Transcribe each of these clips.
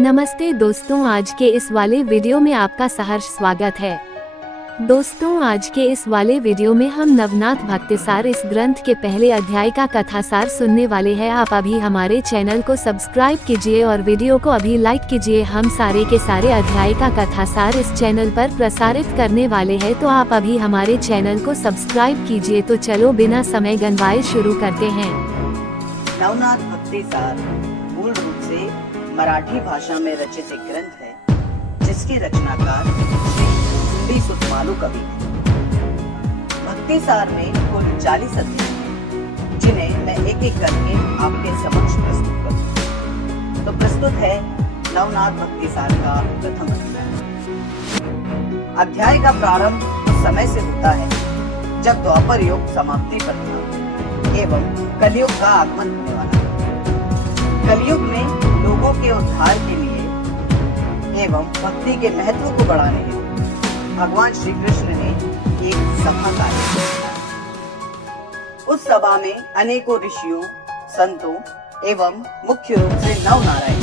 नमस्ते दोस्तों, आज के इस वाले वीडियो में आपका सहर्ष स्वागत है। दोस्तों, आज के इस वाले वीडियो में हम नवनाथ भक्तिसार इस ग्रंथ के पहले अध्याय का कथासार सुनने वाले हैं। आप अभी हमारे चैनल को सब्सक्राइब कीजिए और वीडियो को अभी लाइक कीजिए। हम सारे के सारे अध्याय का कथासार इस चैनल पर प्रसारित करने वाले हैं, तो आप अभी हमारे चैनल को सब्सक्राइब कीजिए। तो चलो बिना समय गंवाए शुरू करते हैं। नवनाथ भक्तिसार मूल रूप से मराठी भाषा में रचित एक ग्रंथ है, जिसके रचनाकार श्री सुत मालू कवि हैं। भक्तिसार में कुल 40 अध्याय हैं, जिन्हें मैं एक एक करके आपके समक्ष प्रस्तुत करूं। तो प्रस्तुत है नवनाथ भक्तिसार का प्रथम अध्याय। अध्याय का प्रारंभ उस समय से होता है जब द्वापर युग समाप्ति पर था एवं कलयुग का आगमन होने वाला है। कलयुग में लोगों के उद्धार के लिए एवं भक्ति के महत्व को बढ़ाने हेतु भगवान श्री कृष्ण ने एक सभा कार्य किया। उस सभा में अनेकों ऋषियों, संतों एवं मुख्य रूप से नव नारायण,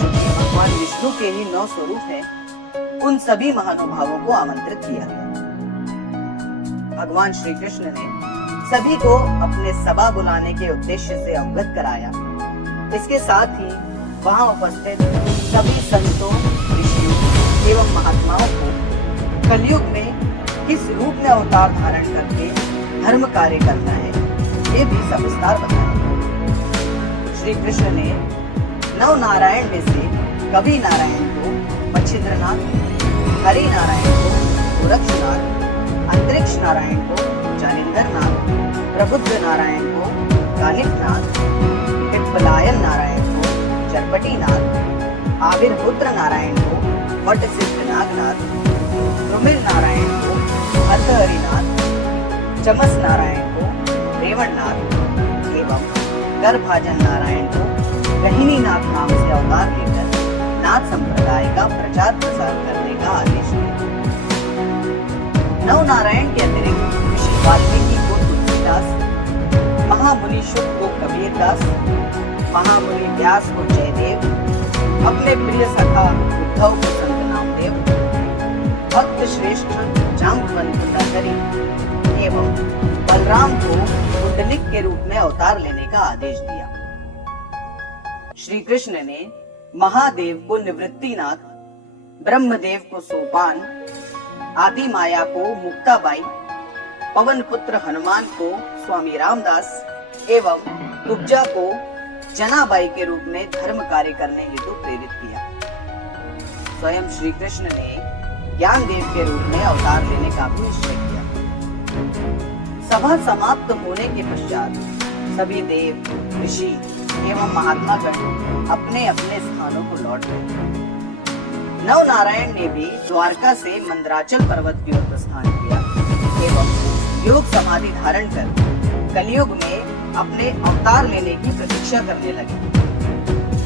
जो कि भगवान विष्णु के ही 9 स्वरूप हैं, उन सभी महानुभावों को आमंत्रित किया गया। भगवान श्री कृष्ण ने सभी को अपने सभा बुलाने के उद्देश्य से अवगत कराया। इसके साथ ही वहां उपस्थित सभी संतों, ऋषियों एवं महात्माओं को कलयुग में किस रूप में अवतार धारण करके धर्म कार्य करना है, ये भी सविस्तार बताया। श्री कृष्ण ने नव नारायण में से कवि नारायण को मच्छिंद्रनाथ, हरि नारायण को गोरक्षनाथ, अंतरिक्ष नारायण को जालिंदरनाथ, प्रबुद्ध नारायण को कालिकनाथ, पिप्पलायन नारायण को चरपटीनाथ, आविर्पुत्र नारायण को वटसिद्ध नागनाथ, रुमिल नारायण को हरहरिनाथ, चमस नारायण को रेवणनाथ एवं गर्भाजन नारायण को गहिनीनाथ नाम से अवतार लेकर नाथ संप्रदाय का प्रचार प्रसार करने का आदेश दिया। नव नारायण के अतिरिक्त ऋषि वाल्मीकि को तुलसीदास, महामुनि शुक को कबीरदास, महामुनि व्यास को जयदेव, अपने प्रिय सखा उद्धव को संत नामदेव, भक्त श्रेष्ठ जाम्बवंत नरहरि एवं बलराम को कुंडलिक के रूप में अवतार लेने का आदेश दिया। श्री कृष्ण ने महादेव को निवृत्तिनाथ, ब्रह्मदेव को सोपान, आदि माया को मुक्ताबाई, पवन पुत्र हनुमान को स्वामी रामदास एवं कुब्जा को जनाबाई के रूप में धर्म कार्य करने हेतु प्रेरित किया। स्वयं श्री कृष्ण ने ज्ञान देव के रूप में अवतार लेने का भी निश्चय किया। सभा समाप्त होने के पश्चात सभी देव, ऋषि एवं महात्मा गण अपने अपने स्थानों को लौट गए। नव नारायण ने भी द्वारका से मंदराचल पर्वत की ओर प्रस्थान किया एवं योग समाधि धारण कर कलयुग में अपने अवतार लेने की प्रतीक्षा करने लगे।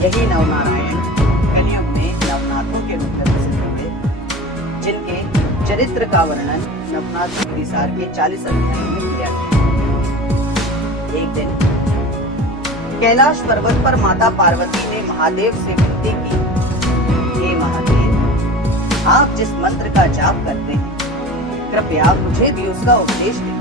यही नव नारायण कलयुग में नवनाथों के रूप में प्रसिद्ध हुए, जिनके चरित्र का वर्णन नवनाथ भक्तिसार के 40 अध्यायों में किया गया। एक दिन कैलाश पर्वत पर माता पार्वती ने महादेव से विनती की, हे महादेव, आप जिस मंत्र का जाप करते हैं, कृपया मुझे भी उसका उपदेश दें।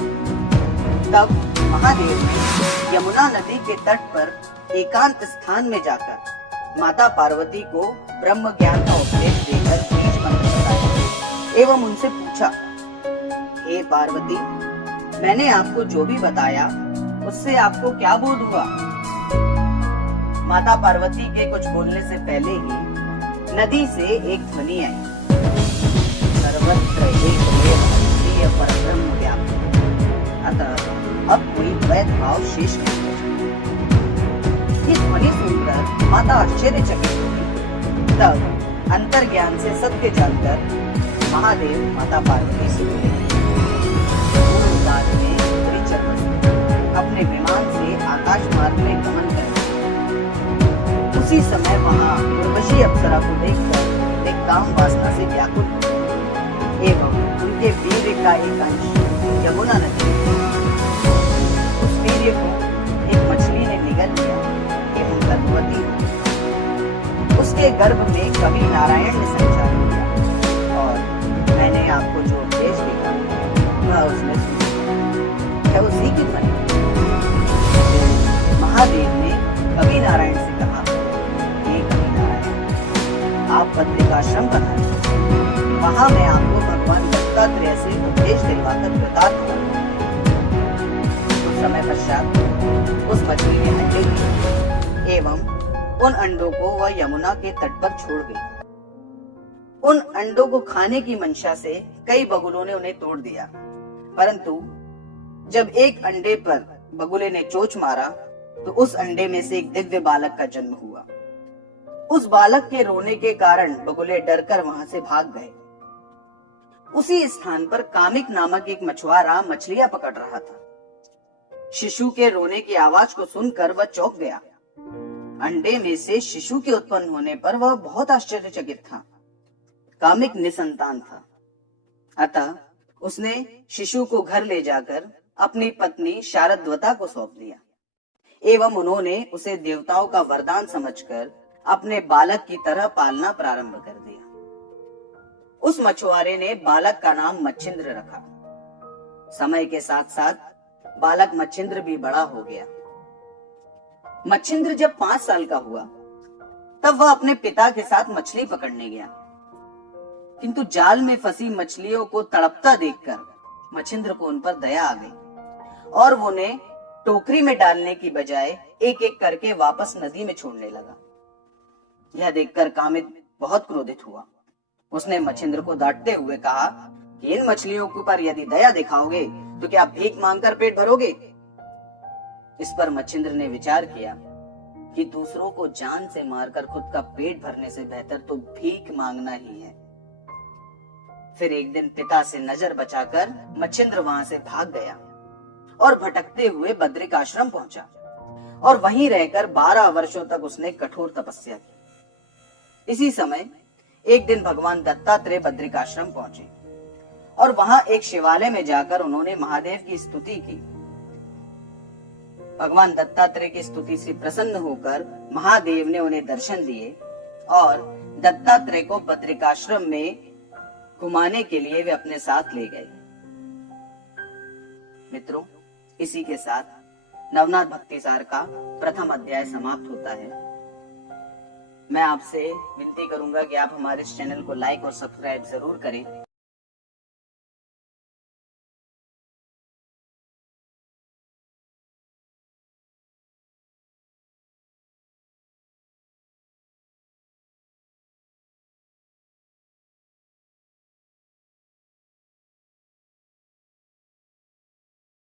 तब महादेव ने यमुना नदी के तट पर एकांत स्थान में जाकर माता पार्वती को ब्रह्म ज्ञान का उपदेश देकर बीज मंत्र बताया एवं उनसे पूछा, हे पार्वती, मैंने आपको जो भी बताया उससे आपको क्या बोध हुआ? माता पार्वती के कुछ बोलने से पहले ही नदी से एक ध्वनि आई, सर्वत्र एक परब्रह्म व्याप्त। अतः अब कोई द्वैत भाव शेष नहीं बचा। ये ध्वनि सुनकर माता आश्चर्यचकित हुई। तब अंतर्ज्ञान से सत्य जानकर महादेव माता पार्वती से बोले, पूर्व काल में अपने विमान से आकाश मार्ग में गमन कर उसी समय वहां उर्वशी अप्सरा को देखकर एक काम वासना से व्याकुल हुए एवं उनके वीर्य का एक अंश यमुना नदी उस वीर्य को एक मछली ने निगल लिया एवं गर्भवती। उसके गर्भ में कवि नारायण ने संचार किया और मैंने आपको जो उपदेश दिया वह उसने सुना। उसी की ध्वनि महादेव ने कवि नारायण से कहा, हे कवि नारायण, आप बद्रिकाश्रम पधारें। वहां मैं आपको भगवान दत्तात्रेय से उपदेश दिलवाकर कृतार्थ करूंगा। कुछ समय पश्चात उस मछली ने अंडे दिए एवं उन अंडों को वह यमुना के तट पर छोड़ गई। उन अंडों को खाने की मंशा से कई बगुलों ने उन्हें तोड़ दिया, परंतु जब एक अंडे पर बगुले ने चोंच मारा तो उस अंडे में से एक दिव्य बालक का जन्म हुआ। उस बालक के रोने के कारण बगुले डरकर वहां से भाग गए। उसी स्थान पर कामिक नामक एक मछुआरा मछलियां पकड़ रहा था। शिशु के रोने की आवाज को सुनकर वह चौंक गया। अंडे में से शिशु के उत्पन्न होने पर वह बहुत आश्चर्यचकित था। कामिक निसंतान था, अतः उसने शिशु को घर ले जाकर अपनी पत्नी शारद्वता को सौंप दिया एवं उन्होंने उसे देवताओं का वरदान समझकर अपने बालक की तरह पालना प्रारंभ कर दिया। उस मछुआरे ने बालक का नाम मच्छिंद्र रखा। समय के साथ साथ बालक मच्छिंद्र भी बड़ा हो गया। मच्छिंद्र जब 5 साल का हुआ तब वह अपने पिता के साथ मछली पकड़ने गया, किंतु जाल में फंसी मछलियों को तड़पता देखकर मच्छिंद्र को उन पर दया आ गई और वो उन्हें टोकरी में डालने की बजाय एक एक करके वापस नदी में छोड़ने लगा। यह देखकर कामिक बहुत क्रोधित हुआ। उसने मच्छिंद्र को डांटते हुए कहा कि इन मछलियों के ऊपर यदि दया दिखाओगे तो क्या भीख मांगकर पेट भरोगे? इस पर मच्छिंद्र ने विचार किया कि दूसरों को जान से मारकर खुद का पेट भरने से बेहतर तो भीख मांगना ही है। फिर एक दिन पिता से नजर बचाकर मच्छिंद्र वहां से भाग गया और भटकते हुए बद्रिकाश्रम पहुंचा और वहीं रहकर 12 वर्षों तक उसने कठोर तपस्या की। इसी समय एक दिन भगवान दत्तात्रेय बद्रिकाश्रम पहुंचे और वहां एक शिवालय में जाकर उन्होंने महादेव की स्तुति की। भगवान दत्तात्रेय की स्तुति से प्रसन्न होकर महादेव ने उन्हें दर्शन दिए और दत्तात्रेय को बद्रिकाश्रम में घुमाने के लिए वे अपने साथ ले गए। मित्रों, इसी के साथ नवनाथ भक्ति सार का प्रथम अध्याय समाप्त होता है। मैं आपसे विनती करूंगा कि आप हमारे इस चैनल को लाइक और सब्सक्राइब जरूर करें